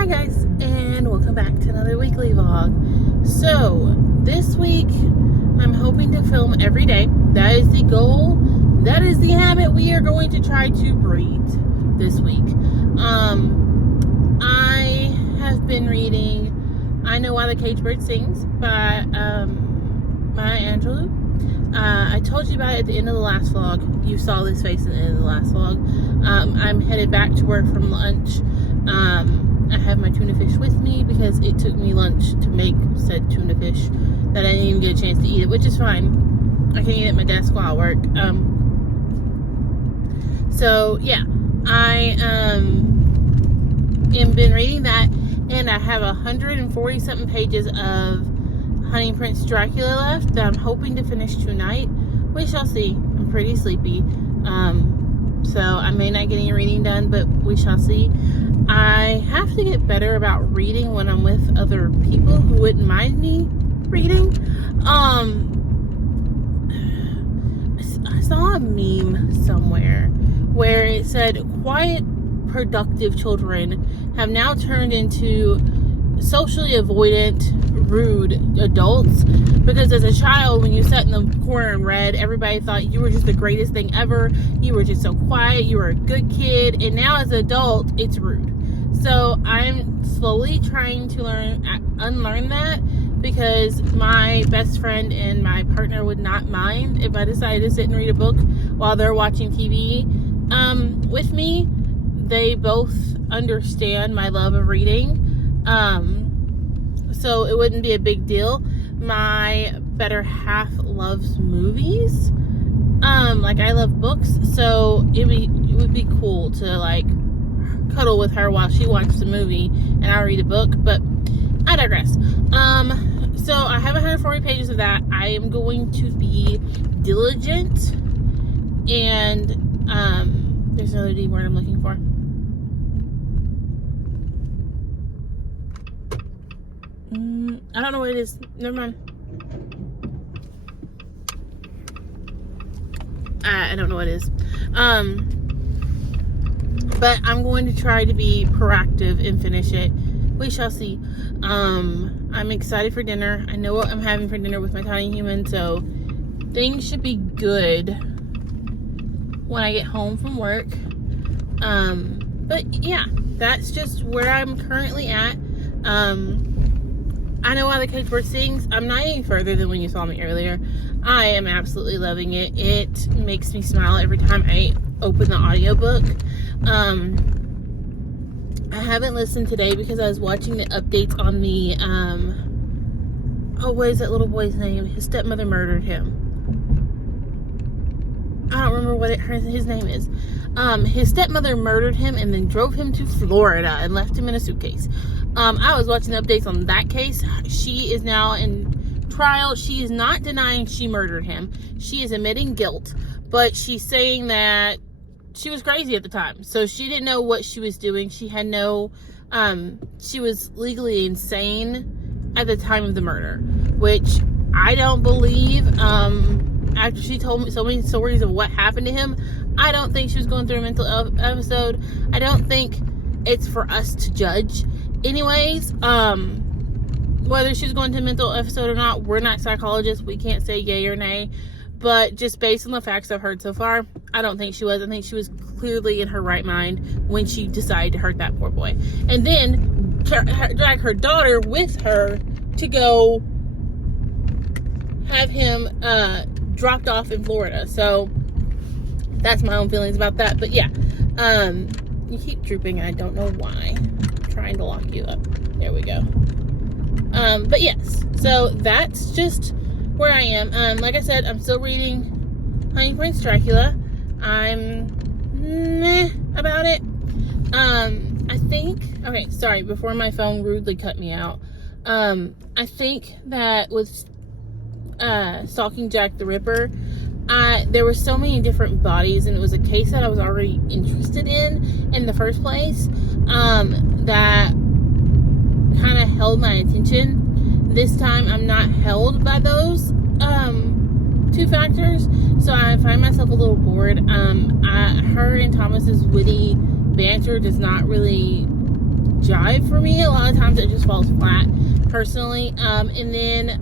Hi guys, and welcome back to another weekly vlog. So, this week, I'm hoping to film every day. That is the goal. That is the habit we are going to try to breed this week. I have been reading I Know Why the Caged Bird Sings by Maya Angelou. I told you about it at the end of the last vlog. You saw this face at the end of the last vlog. I'm headed back to work from lunch. I have my tuna fish with me because it took me lunch to make said tuna fish that I didn't even get a chance to eat it, which is fine. I can eat it at my desk while I work. So yeah, I am been reading that, and I have 140 something pages of Honey Prince Dracula left that I'm hoping to finish tonight. We shall see. I'm pretty sleepy. So I may not get any reading done, but we shall see. I have to get better about reading when I'm with other people who wouldn't mind me reading. I saw a meme somewhere where it said quiet, productive children have now turned into socially avoidant, rude adults, because as a child, when you sat in the corner and read, everybody thought you were just the greatest thing ever. You were just so quiet. You were a good kid. And now as an adult, it's rude. So I'm slowly trying to unlearn that, because my best friend and my partner would not mind if I decided to sit and read a book while they're watching TV with me. They both understand my love of reading. So it wouldn't be a big deal. My better half loves movies. Like I love books, so it would be cool to like cuddle with her while she watches the movie and I read a book, but I digress. So I have 140 pages of that. I am going to be diligent, and there's another D word I'm looking for. I don't know what it is. Never mind. I don't know what it is. But I'm going to try to be proactive and finish it. We shall see. I'm excited for dinner. I know what I'm having for dinner with my tiny human, so things should be good when I get home from work. But yeah, that's just where I'm currently at. I Know Why the Caged Bird Sings. I'm not any further than when you saw me earlier. I am absolutely loving it. It makes me smile every time I open the audiobook. I haven't listened today because I was watching the updates on the, what is that little boy's name? His stepmother murdered him. I don't remember what his name is. His stepmother murdered him and then drove him to Florida and left him in a suitcase. I was watching the updates on that case. She is now in trial. She is not denying she murdered him. She is admitting guilt, but she's saying that she was crazy at the time. So she didn't know what she was doing. She had no, she was legally insane at the time of the murder, which I don't believe. After she told me so many stories of what happened to him, I don't think she was going through a mental episode. I don't think it's for us to judge. Anyways, whether she's going to a mental episode or not, we're not psychologists. We can't say yay or nay. But just based on the facts I've heard so far, I don't think she was. I think she was clearly in her right mind when she decided to hurt that poor boy. And then drag her daughter with her to go have him dropped off in Florida. So that's my own feelings about that. But yeah, you keep drooping. I don't know why. I'm trying to lock you up. There we go. But yes, so that's just where I am. Like I said, I'm still reading Honey Prince Dracula. I'm meh about it. I think, okay, sorry, before my phone rudely cut me out. I think that with Stalking Jack the Ripper, there were so many different bodies, and it was a case that I was already interested in the first place, that kind of held my attention. This time I'm not held by those two factors, so I find myself a little bored. Her and Thomas's witty banter does not really jive for me. A lot of times it just falls flat, personally. And then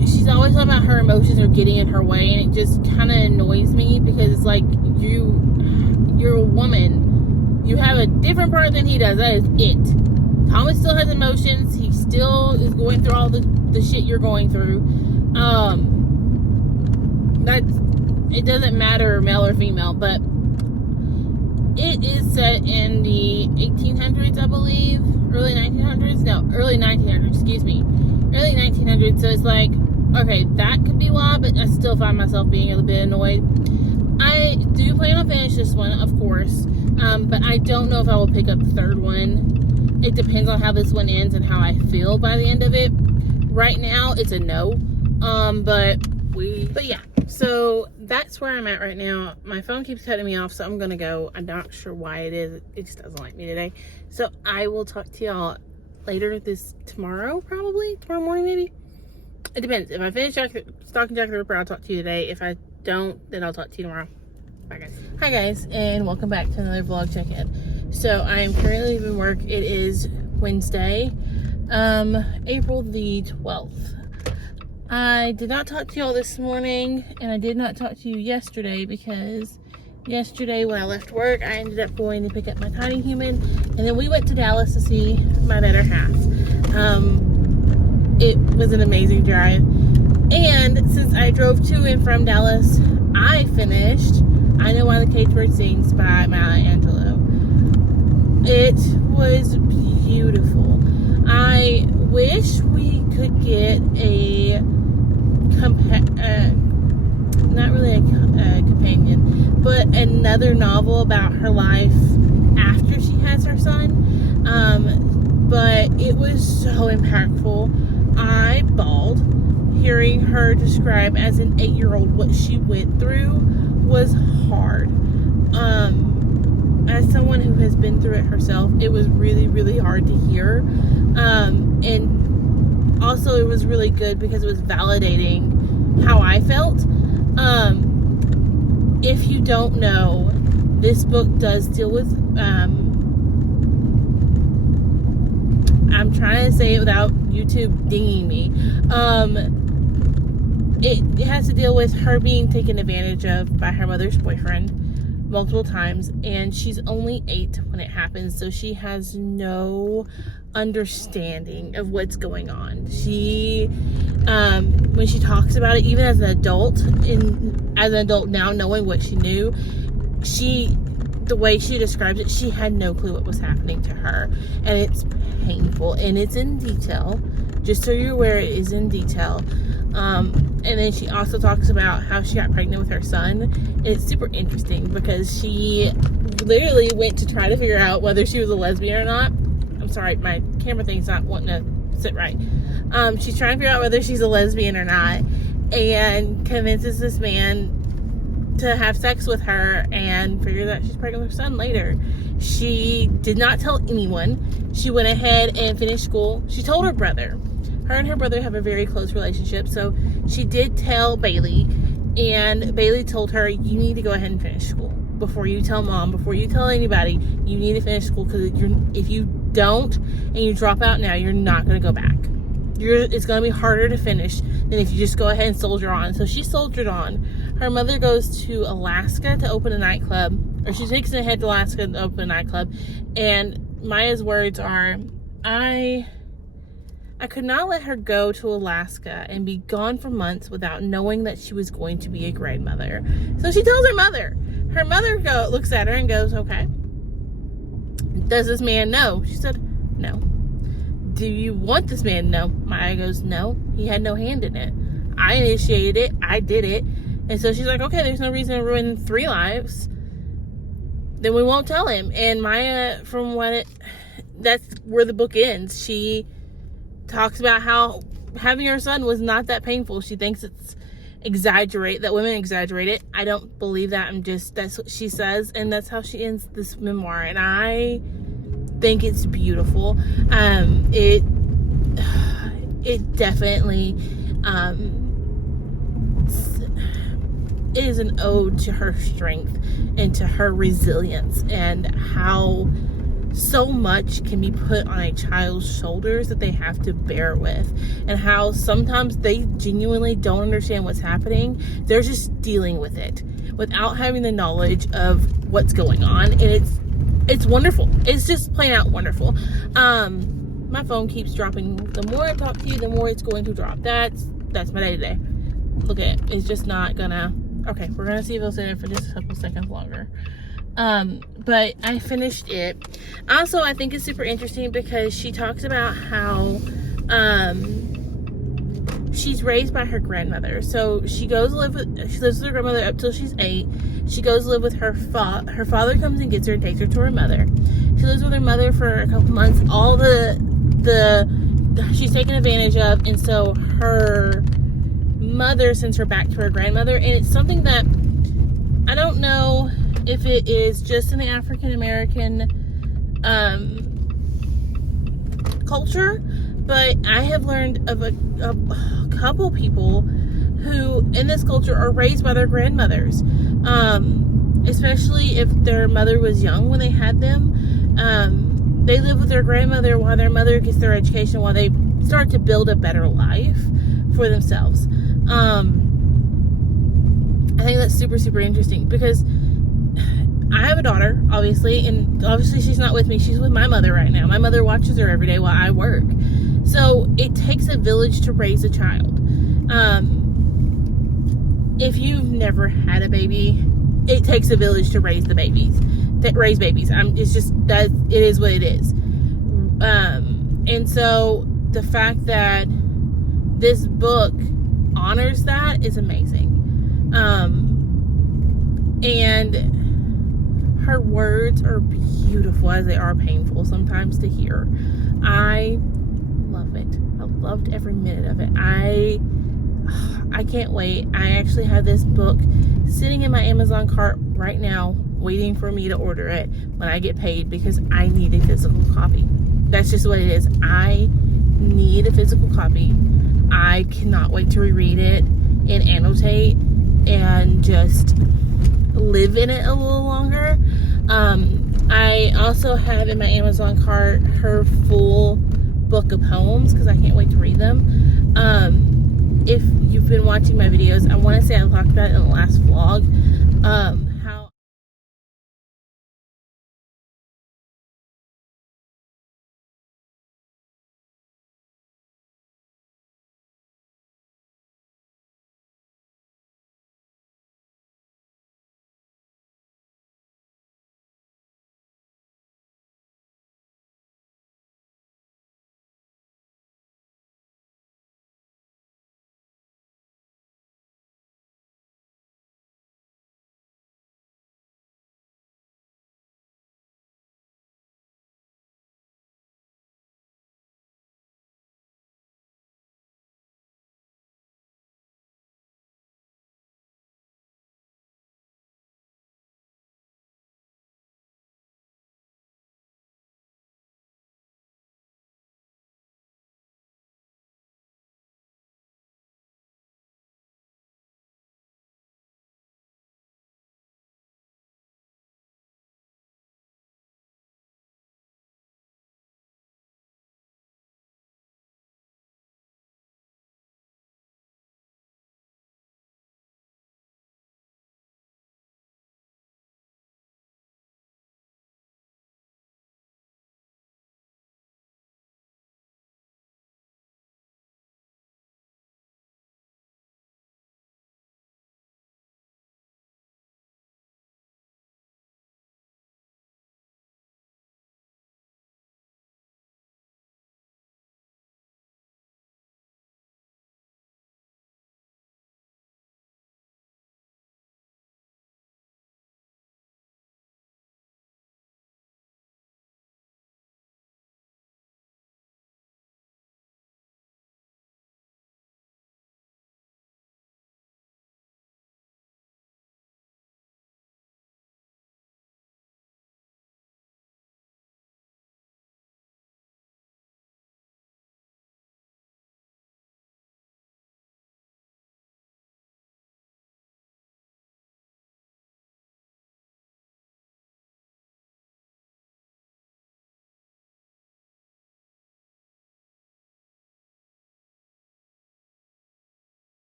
she's always talking about her emotions are getting in her way, and it just kind of annoys me because it's like, you're a woman. You have a different part than he does. That is it. Thomas still has emotions. He still is going through all the shit you're going through. It doesn't matter male or female, but it is set in the 1800s, I believe. Early 1900s? No, early 1900s, excuse me. Early 1900s, so it's like, okay, that could be why, but I still find myself being a little bit annoyed. I do plan on finish this one, of course, but I don't know if I will pick up the third one. It depends on how this one ends and how I feel by the end of it. Right now, it's a no, but yeah. So that's where I'm at right now. My phone keeps cutting me off, so I'm gonna go. I'm not sure why it is. It just doesn't like me today. So I will talk to y'all later tomorrow, probably tomorrow morning, maybe. It depends. If I finish Stalking Jack the Ripper, I'll talk to you today. If I don't, then I'll talk to you tomorrow. Bye, guys. Hi, guys, and welcome back to another vlog check-in. So I am currently leaving work. It is Wednesday, April the 12th. I did not talk to y'all this morning, and I did not talk to you yesterday because yesterday when I left work, I ended up going to pick up my tiny human, and then we went to Dallas to see my better half. It was an amazing drive, and since I drove to and from Dallas, I finished I Know Why the Caged Bird Sings by Maya Angelou. It was beautiful. I wish we could get not really a companion, but another novel about her life after she has her son. But it was so impactful. I bawled hearing her describe as an 8-year-old what she went through was hard. As someone who has been through it herself, it was really, really hard to hear. And also it was really good because it was validating how I felt. If you don't know, this book does deal with, I'm trying to say it without YouTube dinging me. It has to deal with her being taken advantage of by her mother's boyfriend multiple times, and she's only 8 when it happens, so she has no understanding of what's going on. She when she talks about it, even as an adult now, knowing what she knew, the way she describes it, she had no clue what was happening to her, and it's painful, and it's in detail, just so you're aware. It is in detail. And then she also talks about how she got pregnant with her son, and it's super interesting because she literally went to try to figure out whether she was a lesbian or not. I'm sorry, my camera thing's not wanting to sit right. She's trying to figure out whether she's a lesbian or not, and convinces this man to have sex with her and figure that she's pregnant with her son later. She did not tell anyone. She went ahead and finished school. She told her brother. Her and her brother have a very close relationship, so she did tell Bailey, and Bailey told her, you need to go ahead and finish school before you tell mom, before you tell anybody. You need to finish school, because if you don't and you drop out now, you're not going to go back. It's going to be harder to finish than if you just go ahead and soldier on. So she soldiered on. Her mother goes to Alaska to open a nightclub, or she takes it ahead to Alaska to open a nightclub, and Maya's words are, I could not let her go to Alaska and be gone for months without knowing that she was going to be a grandmother. So she tells her mother. Her mother looks at her and goes, okay, does this man know? She said, no. Do you want this man to know? Maya goes, no, he had no hand in it. I initiated it. I did it. And so she's like, okay, there's no reason to ruin 3 lives. Then we won't tell him. And Maya, that's where the book ends. She talks about how having her son was not that painful. She thinks that women exaggerate it. I don't believe that. That's what she says, and that's how she ends this memoir, and I think it's beautiful. It definitely is an ode to her strength and to her resilience, and how so much can be put on a child's shoulders that they have to bear with, and how sometimes they genuinely don't understand what's happening. They're just dealing with it without having the knowledge of what's going on, and it's wonderful. It's just plain out wonderful. My phone keeps dropping. The more I talk to you, the more it's going to drop. That's my day today. Look at it. It's just not gonna. Okay, we're gonna see if it'll stay there for just a couple seconds longer. But I finished it. Also, I think it's super interesting because she talks about how she's raised by her grandmother. So she lives with her grandmother up till she's 8. She goes to live with her her father comes and gets her and takes her to her mother. She lives with her mother for a couple months. All the she's taken advantage of, and so her mother sends her back to her grandmother. And it's something that I don't know if it is just in the African American culture, but I have learned of a couple people who in this culture are raised by their grandmothers, especially if their mother was young when they had them. They live with their grandmother while their mother gets their education, while they start to build a better life for themselves. I think that's super, super interesting because I have a daughter, obviously, and obviously she's not with me. She's with my mother right now. My mother watches her every day while I work. So it takes a village to raise a child. If you've never had a baby, it takes a village to raise the babies. Raise babies. It's just that it is what it is. And so the fact that this book honors that is amazing. And her words are beautiful as they are painful sometimes to hear. I love it. I loved every minute of it. I can't wait. I actually have this book sitting in my Amazon cart right now, waiting for me to order it when I get paid, because I need a physical copy. That's just what it is. I need a physical copy. I cannot wait to reread it and annotate and just live in it a little longer. I also have in my Amazon cart her full book of poems because I can't wait to read them. If you've been watching my videos, I want to say I talked about it in the last vlog.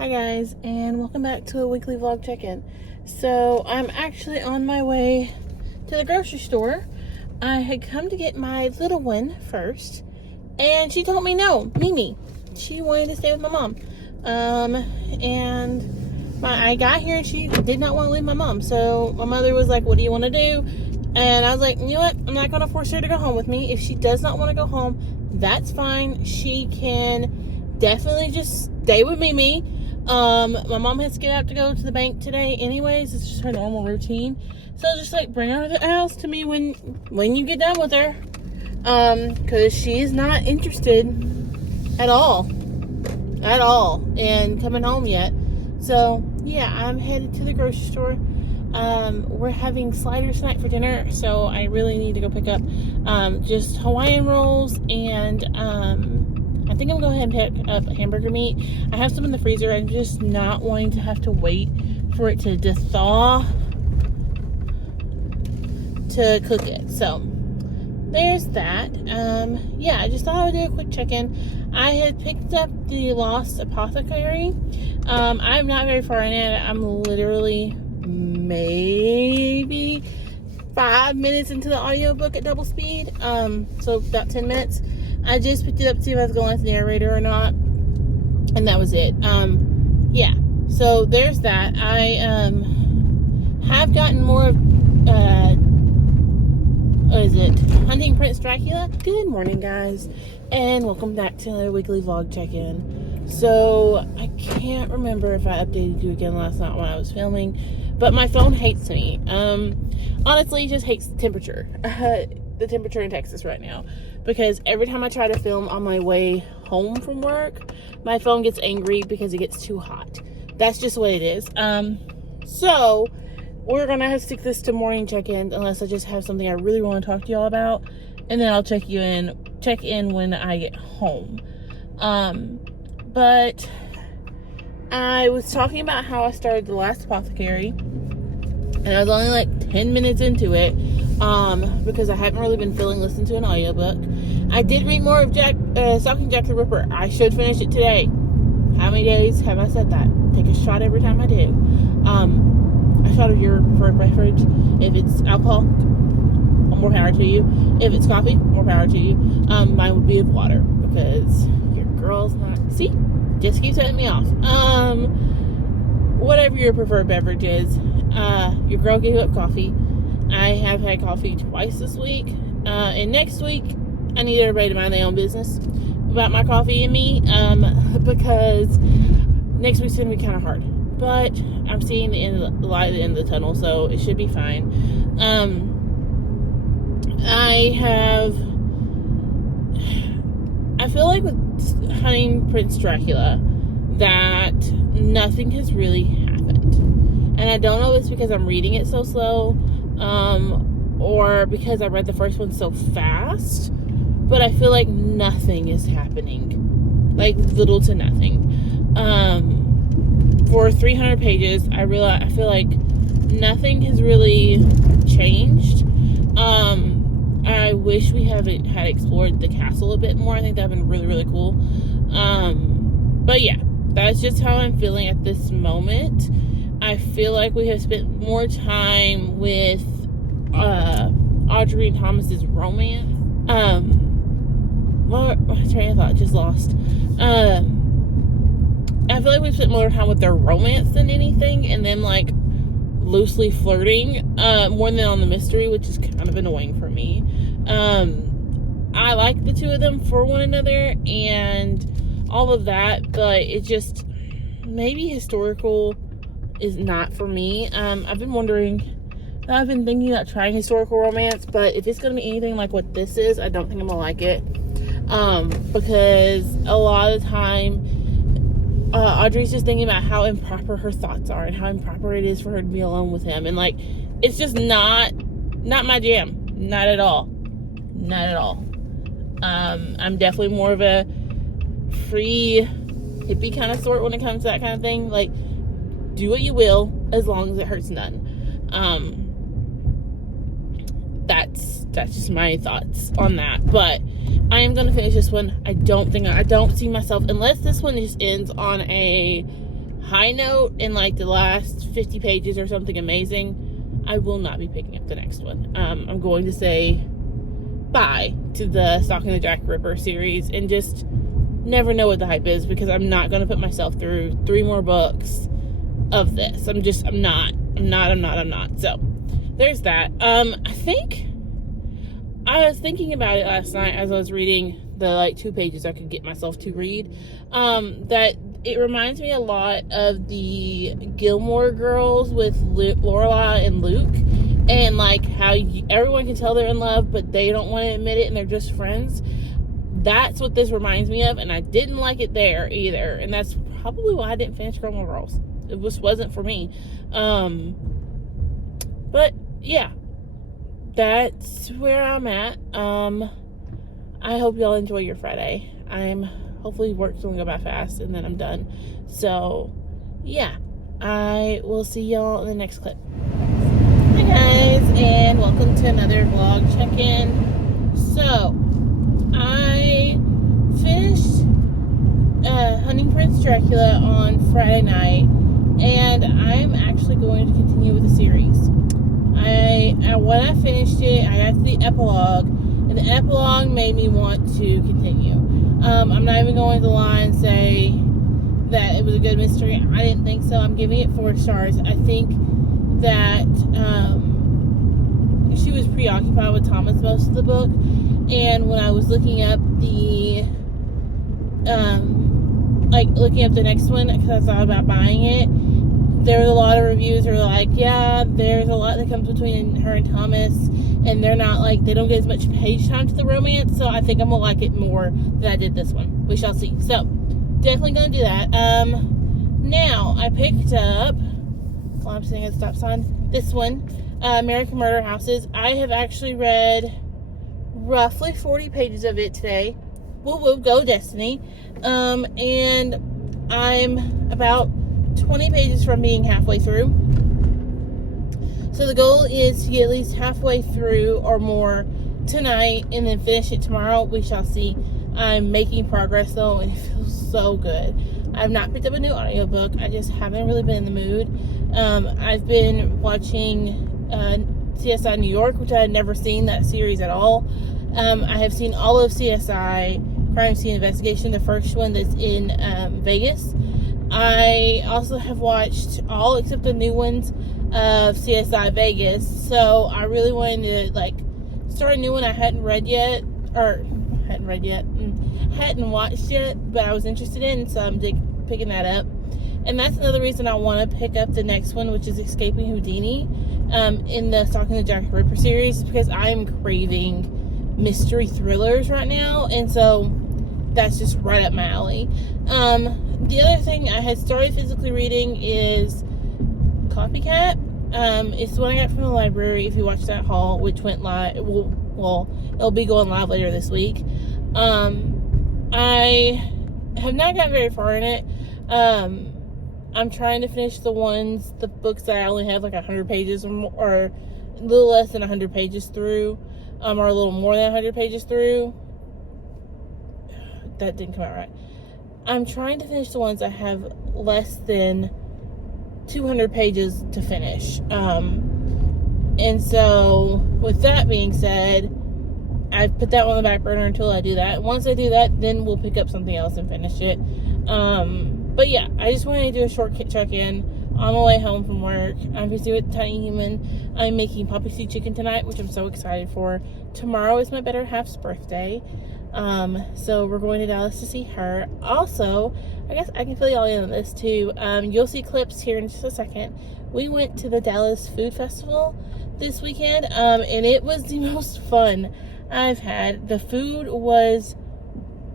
Hi guys, and welcome back to a weekly vlog check-in. So I'm actually on my way to the grocery store. I had come to get my little one first, and she told me no, Mimi. She wanted to stay with my mom. I got here and she did not want to leave my mom. So my mother was like, what do you want to do? And I was like, you know what? I'm not going to force her to go home with me. If she does not want to go home, that's fine. She can definitely just stay with Mimi. My mom has to get out to go to the bank today anyways. It's just her normal routine. So just like bring her to the house to me when you get done with her. Cause she's not interested at all in coming home yet. So yeah, I'm headed to the grocery store. We're having Slider snack for dinner, so I really need to go pick up just Hawaiian rolls and I think I'm going to go ahead and pick up hamburger meat. I have some in the freezer. I'm just not wanting to have to wait for it to thaw to cook it. So there's that. Yeah, I just thought I would do a quick check-in. I had picked up the Lost Apothecary. I'm not very far in it. I'm literally maybe 5 minutes into the audiobook at double speed. So about 10 minutes. I just picked it up to see if I was going to let the narrator or not, and that was it. Yeah, so there's that. I have gotten more of what is it, Hunting Prince Dracula. Good morning guys, and welcome back to another weekly vlog check-in. So I can't remember if I updated you again last night when I was filming, but my phone hates me. Honestly, it just hates the temperature. The temperature in Texas right now, because every time I try to film on my way home from work, my phone gets angry because it gets too hot. That's just what it is. So we're gonna have to stick this to morning check-in unless I just have something I really want to talk to y'all about, and then I'll check in when I get home. But I was talking about how I started The Last Apothecary, and I was only like 10 minutes into it. Because I haven't really been feeling listening to an audiobook. I did read more of Stalking Jack the Ripper. I should finish it today. How many days have I said that? Take a shot every time I do. A shot of your preferred beverage. If it's alcohol, more power to you. If it's coffee, more power to you. Mine would be of water, because your girl's not... See? Just keeps setting me off. Whatever your preferred beverage is, your girl gave up coffee. I have had coffee twice this week, and next week I need everybody to mind their own business about my coffee and me, because next week's gonna be kind of hard, but I'm seeing the light at the end of the tunnel, so it should be fine. I feel like with Hunting Prince Dracula that nothing has really happened, and I don't know if it's because I'm reading it so slow, or because I read the first one so fast, but I feel like nothing is happening, like little to nothing. For 300 pages, I feel like nothing has really changed. I wish we had explored the castle a bit more. I think that would have been really, really cool. But yeah, that's just how I'm feeling at this moment. I feel like we have spent more time with Audrey and Thomas's romance. Well, my train of thought just lost. I feel like we've spent more time with their romance than anything, and then like loosely flirting, more than on the mystery, which is kind of annoying for me. I like the two of them for one another and all of that, but it just, maybe historical is not for me. I've been thinking about trying historical romance, but if it's going to be anything like what this is, I don't think I'm going to like it. Because a lot of the time, Audrey's just thinking about how improper her thoughts are and how improper it is for her to be alone with him. And like, it's just not my jam. Not at all. Not at all. I'm definitely more of a free hippie kind of sort when it comes to that kind of thing. Like, do what you will as long as it hurts none. That's just my thoughts on that. But I am gonna finish this one. I don't see myself, unless this one just ends on a high note in like the last 50 pages or something amazing, I will not be picking up the next one. I'm going to say bye to the Stalking the Jack Ripper series and just never know what the hype is, because I'm not going to put myself through 3 more books of this. I'm not. So there's that. I think I was thinking about it last night as I was reading the like 2 pages I could get myself to read, that it reminds me a lot of the Gilmore Girls with Lorelai and Luke, and like how everyone can tell they're in love but they don't want to admit it and they're just friends. That's what this reminds me of, and I didn't like it there either, and that's probably why I didn't finish Gilmore Girls. It just wasn't for me. But yeah, that's where I'm at. I hope y'all enjoy your Friday. Hopefully work's gonna go by fast and then I'm done. So yeah, I will see y'all in the next clip. Hi guys, and welcome to another vlog check-in. So I finished Hunting Prince Dracula on Friday night, and I'm actually going to continue with the series. When I finished it, I got to the epilogue, and the epilogue made me want to continue. I'm not even going to lie and say that it was a good mystery. I didn't think so. I'm giving it 4 stars. I think that she was preoccupied with Thomas most of the book, and when I was looking up the next one, because I thought about buying it, there was a lot of reviews that were like, yeah, there's a lot that comes between her and Thomas, and they're not like, they don't get as much page time to the romance, so I think I'm gonna like it more than I did this one. We shall see. So definitely gonna do that. Now I picked up, while I'm sitting at the stop sign, this one, American Murder Houses. I have actually read roughly 40 pages of it today. Woo woo, go Destiny. And I'm about 20 pages from being halfway through. So the goal is to get at least halfway through or more tonight and then finish it tomorrow. We shall see. I'm making progress though, and it feels so good. I've not picked up a new audiobook. I just haven't really been in the mood. I've been watching CSI New York, which I had never seen that series at all. I have seen all of CSI Crime Scene Investigation, the first one that's in Vegas. I also have watched all except the new ones of CSI Vegas, so I really wanted to start a new one I hadn't watched yet, but I was interested in, so I'm picking that up. And that's another reason I want to pick up the next one, which is Escaping Houdini, in the Stalking the Jack Ripper series, because I'm craving mystery thrillers right now, and so that's just right up my alley. The other thing I had started physically reading is Copycat. It's the one I got from the library. If you watch that haul, which went live, well, it'll be going live later this week. I have not gotten very far in it. I'm trying to finish the books that I only have like 100 pages or more, or a little less than 100 pages through, or a little more than 100 pages through. That didn't come out right. I'm trying to finish the ones that have less than 200 pages to finish. And so, with that being said, I put that on the back burner until I do that. Once I do that, then we'll pick up something else and finish it. But yeah, I just wanted to do a short check-in on my way home from work. I'm busy with Tiny Human. I'm making poppy seed chicken tonight, which I'm so excited for. Tomorrow is my better half's birthday. So we're going to Dallas to see her. Also, I guess I can fill y'all in on this too. You'll see clips here in just a second. We went to the Dallas Food Festival this weekend, and it was the most fun I've had. The food was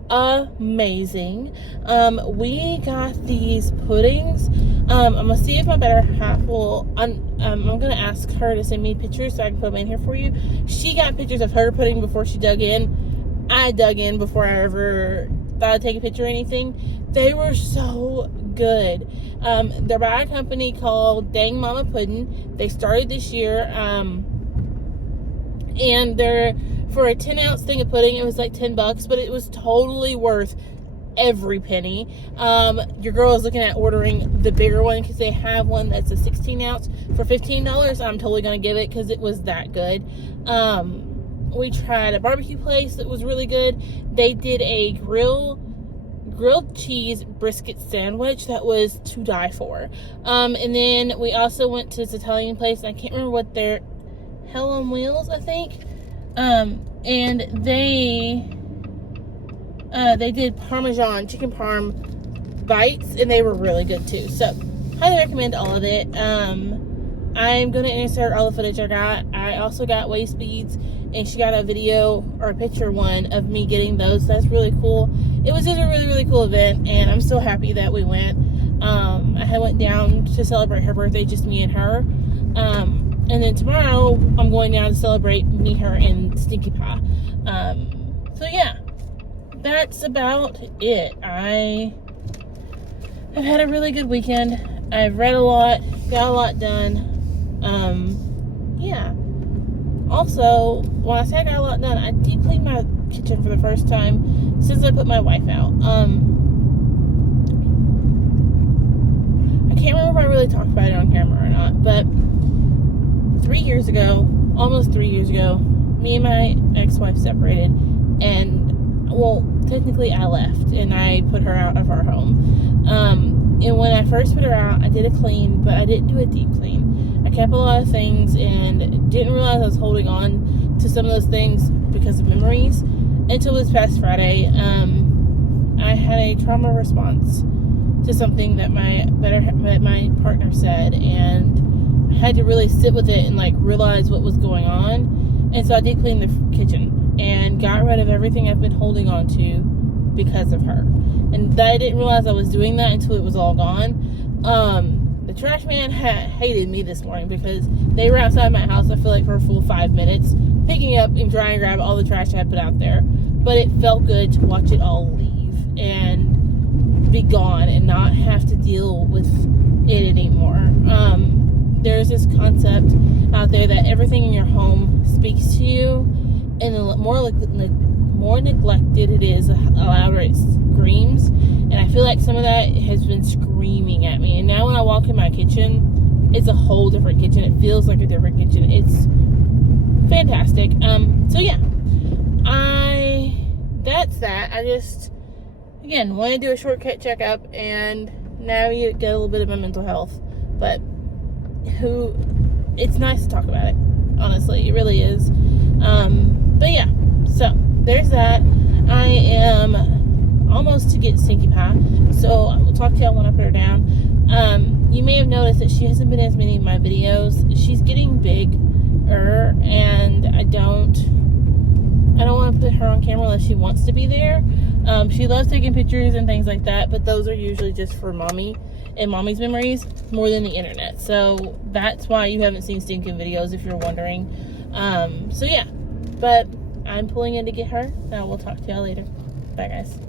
amazing. We got these puddings. I'm gonna see if my better half will. I'm gonna ask her to send me pictures so I can put them in here for you. She got pictures of her pudding before she dug in. I dug in before I ever thought I'd take a picture or anything. They were so good. They're by a company called Dang Mama Puddin'. They started this year, and they're, for a 10-ounce thing of pudding, it was like $10, but it was totally worth every penny. Your girl is looking at ordering the bigger one because they have one that's a 16 ounce for $15. I'm totally gonna give it because it was that good. We tried a barbecue place that was really good. They did a grilled cheese brisket sandwich that was to die for. And then we also went to this Italian place, and I can't remember what their Hell on Wheels, I think. And they did Parmesan chicken parm bites, and they were really good too. So highly recommend all of it. I'm gonna insert all the footage I got. I also got waist beads, and she got a video or a picture one of me getting those. That's really cool. It was just a really, really cool event, and I'm so happy that we went. I went down to celebrate her birthday, just me and her. And then tomorrow I'm going down to celebrate me, her, and Stinky Pie. So yeah, that's about it. I have had a really good weekend. I've read a lot, got a lot done. Yeah. Also, when I say I got a lot done, I deep cleaned my kitchen for the first time since I put my wife out. I can't remember if I really talked about it on camera or not, but 3 years ago, almost 3 years ago, me and my ex-wife separated, and, well, technically I left, and I put her out of our home. And when I first put her out, I did a clean, but I didn't do a deep clean. I kept a lot of things and didn't realize I was holding on to some of those things because of memories until this past Friday. I had a trauma response to something that my partner said, and I had to really sit with it and like realize what was going on. And so I did clean the kitchen and got rid of everything I've been holding on to because of her. And I didn't realize I was doing that until it was all gone. The trash man hated me this morning because they were outside my house, I feel like, for a full 5 minutes, picking up and trying to grab all the trash I had put out there. But it felt good to watch it all leave and be gone and not have to deal with it anymore. There's this concept out there that everything in your home speaks to you, and the more neglected it is, the louder it screams. And I feel like some of that has been screaming at me. And now when I walk in my kitchen, it's a whole different kitchen. It feels like a different kitchen. It's fantastic. So yeah, that's that. I just, again, want to do a shortcut checkup and now you get a little bit of my mental health. But it's nice to talk about it. Honestly, it really is. But yeah, so there's that. I am almost to get Stinky Pie, so I will talk to y'all when I put her down. You may have noticed that she hasn't been in as many of my videos. She's getting bigger, and I don't want to put her on camera unless she wants to be there. She loves taking pictures and things like that, but those are usually just for mommy and mommy's memories more than the internet. So that's why you haven't seen Stinkin' videos, if you're wondering. So yeah, but I'm pulling in to get her, and I will talk to y'all later. Bye, guys.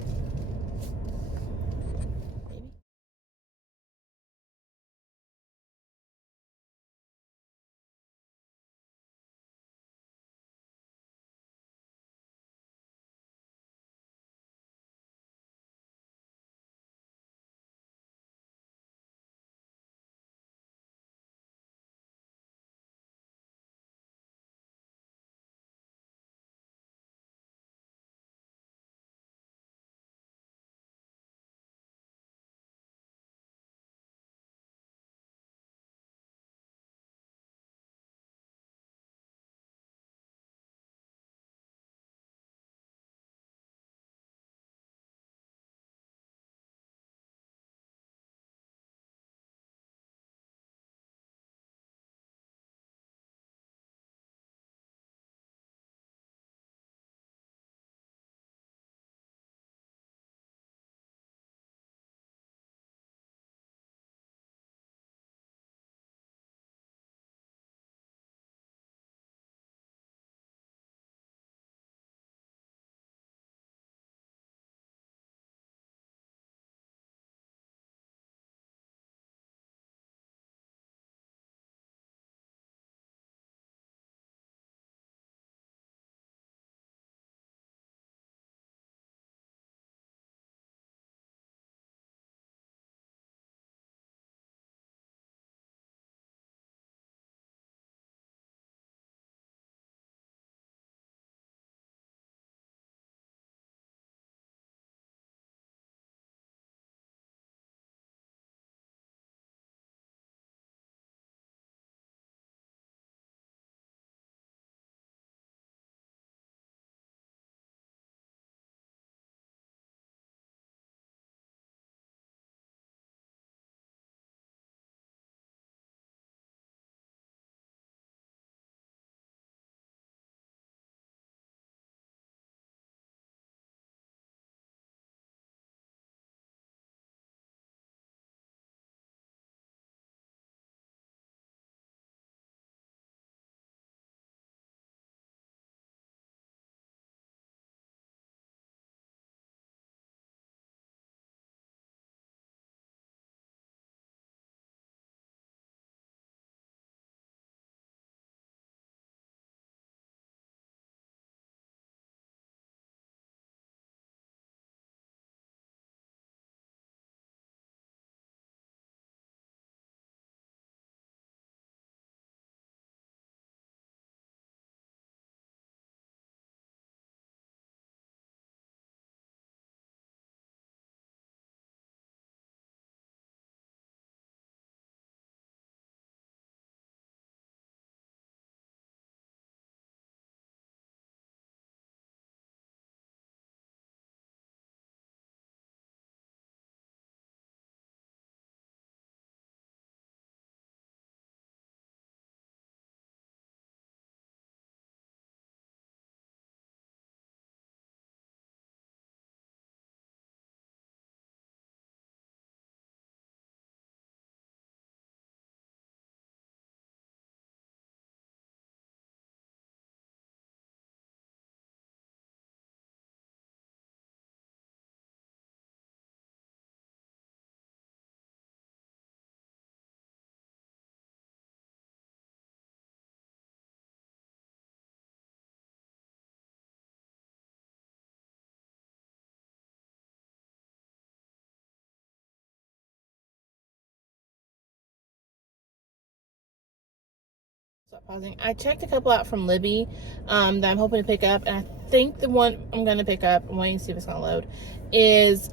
pausing. I checked a couple out from Libby that I'm hoping to pick up, and I think the one I'm going to pick up, I'm waiting to see if it's going to load, is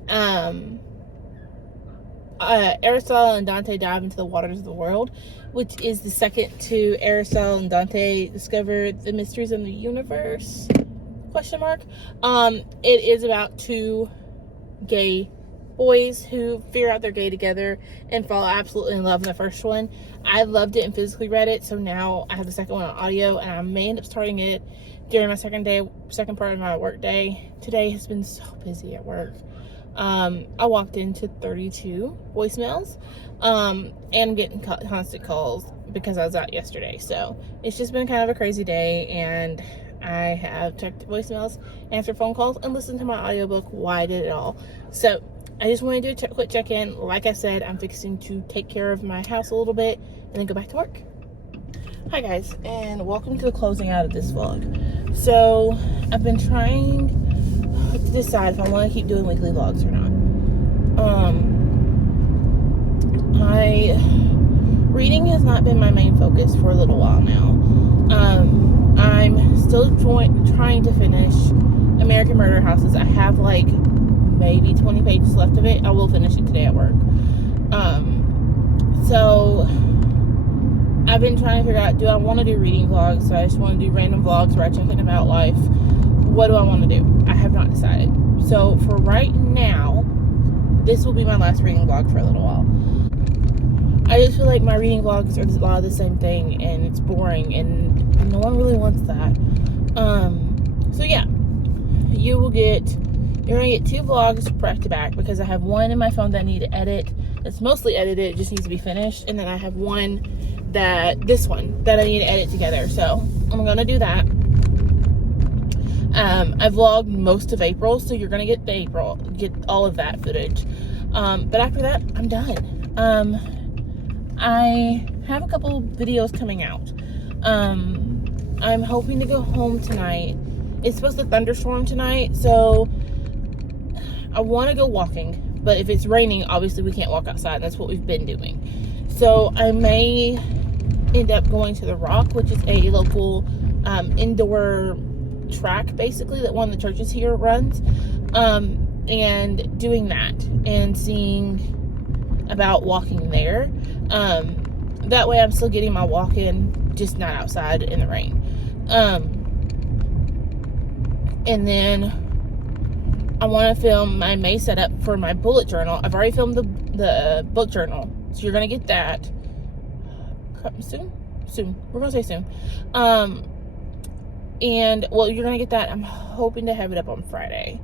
Aristotle and Dante Dive into the Waters of the World, which is the second to Aristotle and Dante Discover the Mysteries of the Universe, ? It is about two gay boys who figure out they're gay together and fall absolutely in love in the first one. I loved it and physically read it, so now I have the second one on audio, and I may end up starting it during my second part of my work day. Today has been so busy at work. I walked into 32 voicemails, and I'm getting constant calls because I was out yesterday. So it's just been kind of a crazy day, and I have checked voicemails, answered phone calls, and listened to my audiobook, Why I Did It All. So I just want to do a quick check-in. Like I said, I'm fixing to take care of my house a little bit and then go back to work. Hi guys, and welcome to the closing out of this vlog. So I've been trying to decide if I want to keep doing weekly vlogs or not. Reading has not been my main focus for a little while now. I'm still trying to finish American Murder Houses. I have like maybe 20 pages left of it. I will finish it today at work. So I've been trying to figure out, do I want to do reading vlogs? So I just want to do random vlogs where I check in about life. What do I want to do? I have not decided. So for right now, this will be my last reading vlog for a little while. I just feel like my reading vlogs are a lot of the same thing, and it's boring, and no one really wants that. So yeah, you're gonna get 2 vlogs back to back, because I have one in my phone that I need to edit. It's mostly edited, it just needs to be finished. And then I have this one that I need to edit together. So I'm gonna do that. I vlogged most of April, so you're gonna get all of that footage. But after that, I'm done. I have a couple videos coming out. I'm hoping to go home tonight. It's supposed to thunderstorm tonight, so I want to go walking. But if it's raining, obviously we can't walk outside, and that's what we've been doing. So I may end up going to The Rock, which is a local indoor track, basically, that one of the churches here runs, and doing that and seeing about walking there. That way I'm still getting my walk in, just not outside in the rain. And then I want to film my May setup for my bullet journal. I've already filmed the book journal, so you're gonna get that soon. We're gonna say soon. And well, you're gonna get that. I'm hoping to have it up on Friday.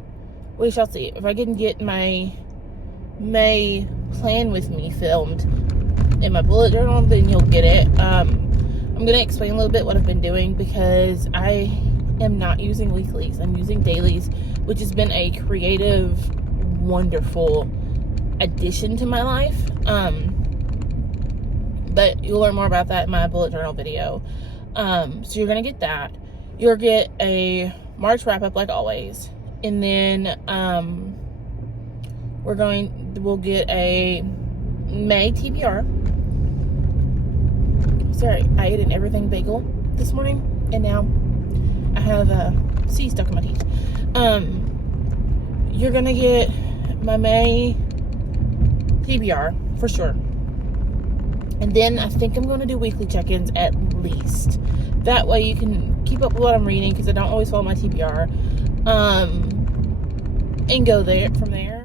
We shall see. If I can get my May plan with me filmed in my bullet journal, then you'll get it. I'm gonna explain a little bit what I've been doing, because I am not using weeklies. I'm using dailies, which has been a creative, wonderful addition to my life. But you'll learn more about that in my bullet journal video. So you're gonna get that. You'll get a March wrap up like always, and then we'll get a May TBR. Sorry, I ate an everything bagel this morning, and now I have a C stuck in my teeth. You're gonna get my May TBR for sure. And then I think I'm going to do weekly check-ins at least. That way you can keep up with what I'm reading, because I don't always follow my TBR. And go there from there.